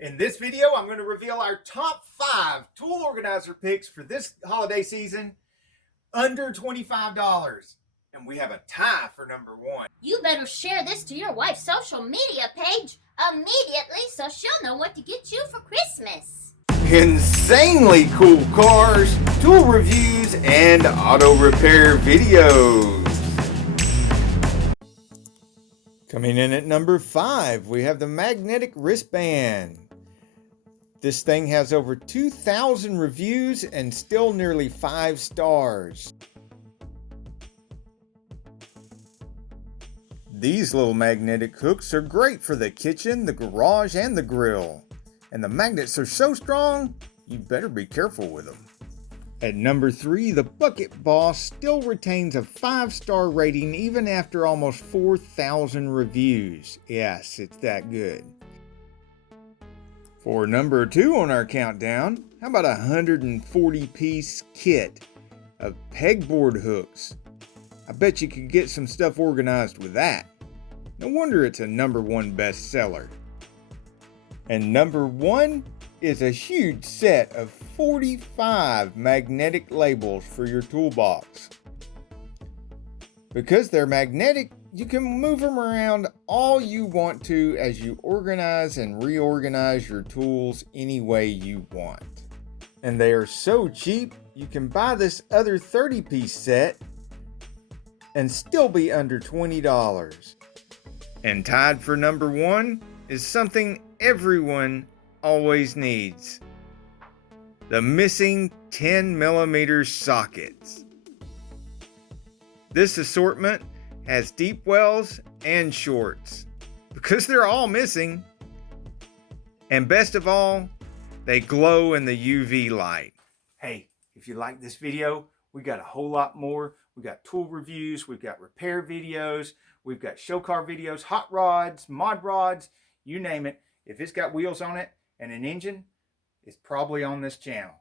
In this video, I'm going to reveal our top 5 tool organizer picks for this holiday season under $25. And we have a tie for number 1. You better share this to your wife's social media page immediately so she'll know what to get you for Christmas. Insanely cool cars, tool reviews, and auto repair videos. Coming in at number 5, we have the magnetic wristband. This thing has over 2,000 reviews and still nearly 5 stars. These little magnetic hooks are great for the kitchen, the garage, and the grill. And the magnets are so strong, you better be careful with them. At number 3, the Bucket Boss still retains a 5-star rating even after almost 4,000 reviews. Yes, it's that good. For number 2 on our countdown, how about a 140-piece kit of pegboard hooks? I bet you could get some stuff organized with that. No wonder it's a number 1 bestseller. And number 1 is a huge set of 45 magnetic labels for your toolbox. Because they're magnetic, you can move them around all you want to as you organize and reorganize your tools any way you want. And they are so cheap, you can buy this other 30-piece set and still be under $20. And tied for number 1 is something everyone always needs: the missing 10mm sockets. This assortment has deep wells and shorts because they're all missing. And best of all, they glow in the UV light. Hey, if you like this video, we got a whole lot more. We got tool reviews, we've got repair videos, we've got show car videos, hot rods, mod rods, you name it. If it's got wheels on it and an engine, it's probably on this channel.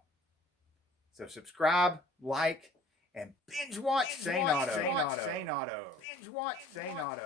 So subscribe, like, and binge watch Saneauto. Binge watch Saneauto.